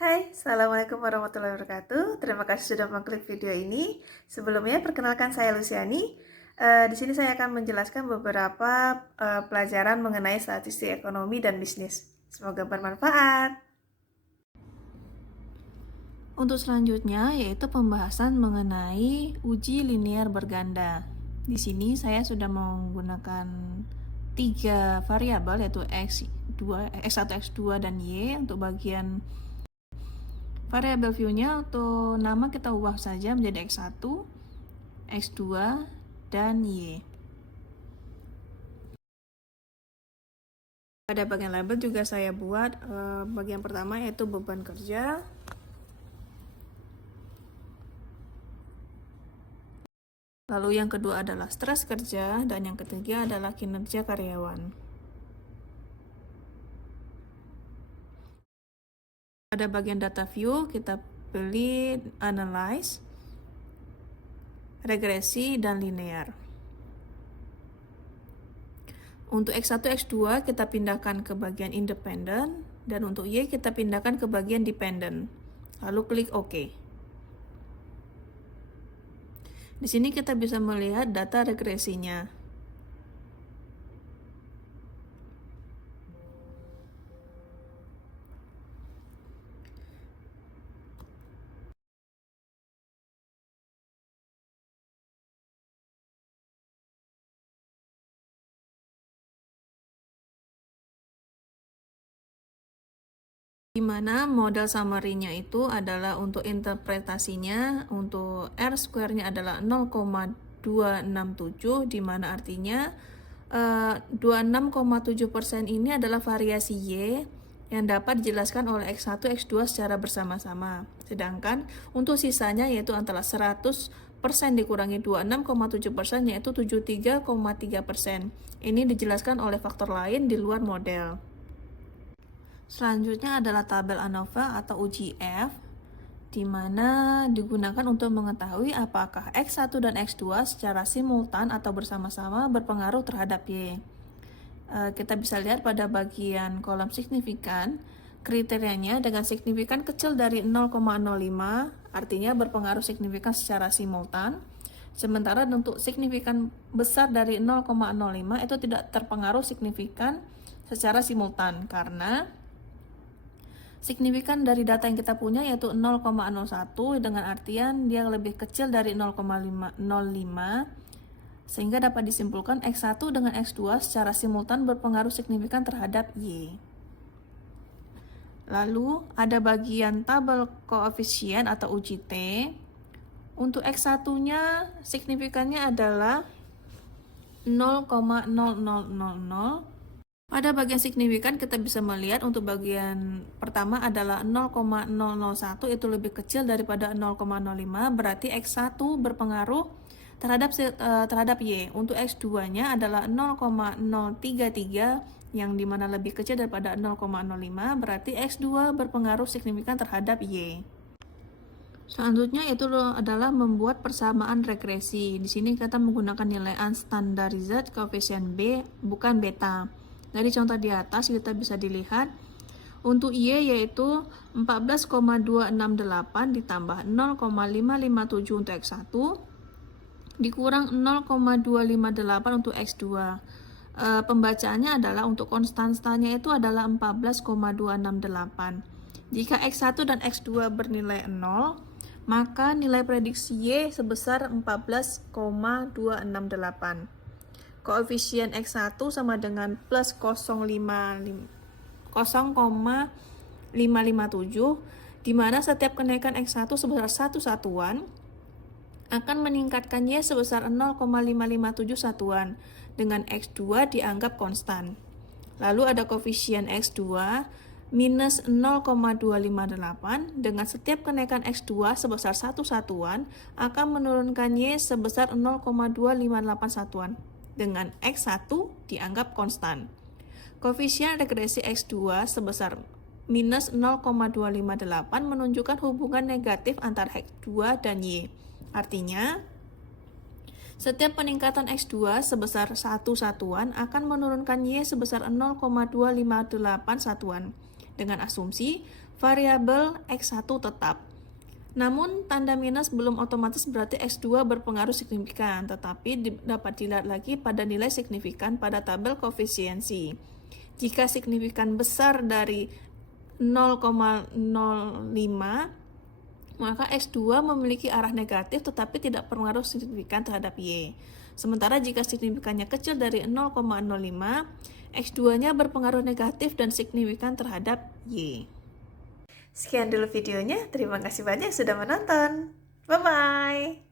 Hai, Assalamualaikum warahmatullahi wabarakatuh. Terima kasih sudah mengklik video ini. Sebelumnya, perkenalkan saya Luciani. Di sini saya akan menjelaskan beberapa pelajaran mengenai statistik ekonomi dan bisnis. Semoga bermanfaat. Untuk selanjutnya, yaitu pembahasan mengenai uji linear berganda. Di sini saya sudah menggunakan 3 variabel, yaitu X1, X2, dan Y untuk bagian variabel view-nya. Untuk nama kita ubah saja menjadi X1, X2, dan Y. Pada bagian label juga saya buat bagian pertama yaitu beban kerja. Lalu yang kedua adalah stres kerja, dan yang ketiga adalah kinerja karyawan. Pada bagian data view, kita pilih analyze, regresi, dan linear. Untuk X1, X2 kita pindahkan ke bagian independent, dan untuk Y kita pindahkan ke bagian dependent. Lalu klik OK. Di sini kita bisa melihat data regresinya. Di mana model summary-nya itu adalah untuk interpretasinya, untuk R square-nya adalah 0,267, di mana artinya 26,7% ini adalah variasi Y yang dapat dijelaskan oleh X1, X2 secara bersama-sama. Sedangkan untuk sisanya yaitu antara 100% dikurangi 26,7% yaitu 73,3%. Ini dijelaskan oleh faktor lain di luar model. Selanjutnya adalah tabel ANOVA atau UGF, di mana digunakan untuk mengetahui apakah X1 dan X2 secara simultan atau bersama-sama berpengaruh terhadap Y. Kita bisa lihat pada bagian kolom signifikan, kriterianya dengan signifikan kecil dari 0,05, artinya berpengaruh signifikan secara simultan. Sementara untuk signifikan besar dari 0,05 itu tidak terpengaruh signifikan secara simultan, karena signifikan dari data yang kita punya yaitu 0,01 dengan artian dia lebih kecil dari 0,05, sehingga dapat disimpulkan X1 dengan X2 secara simultan berpengaruh signifikan terhadap Y. Lalu ada bagian tabel koefisien atau UJT. Untuk X1-nya signifikannya adalah 0,0000. Pada bagian signifikan kita bisa melihat untuk bagian pertama adalah 0,001, itu lebih kecil daripada 0,05, berarti X1 berpengaruh terhadap Y. Untuk X2-nya adalah 0,033 yang dimana lebih kecil daripada 0,05, berarti X2 berpengaruh signifikan terhadap Y. Selanjutnya itu adalah membuat persamaan regresi. Di sini kita menggunakan nilai unstandardized koefisien B, bukan beta. Dari contoh di atas kita bisa dilihat untuk Y yaitu 14,268 ditambah 0,557 untuk X1 dikurang 0,258 untuk X2. Pembacaannya adalah untuk konstantanya itu adalah 14,268. Jika X1 dan X2 bernilai 0, maka nilai prediksi Y sebesar 14,268. Koefisien X1 sama dengan plus 0,557, di mana setiap kenaikan X1 sebesar 1 satuan akan meningkatkan Y sebesar 0,557 satuan, dengan X2 dianggap konstan. Lalu ada koefisien X2 minus 0,258, dengan setiap kenaikan X2 sebesar 1 satuan akan menurunkan Y sebesar 0,258 satuan, dengan X1 dianggap konstan. Koefisien regresi X2 sebesar minus 0,258 menunjukkan hubungan negatif antara X2 dan Y. Artinya, setiap peningkatan X2 sebesar 1 satuan akan menurunkan Y sebesar 0,258 satuan, dengan asumsi variabel X1 tetap. Namun, tanda minus belum otomatis berarti X2 berpengaruh signifikan, tetapi dapat dilihat lagi pada nilai signifikan pada tabel koefisiensi. Jika signifikan besar dari 0,05, maka X2 memiliki arah negatif tetapi tidak berpengaruh signifikan terhadap Y. Sementara jika signifikannya kecil dari 0,05, X2-nya berpengaruh negatif dan signifikan terhadap Y. Sekian dulu videonya, terima kasih banyak sudah menonton. Bye-bye!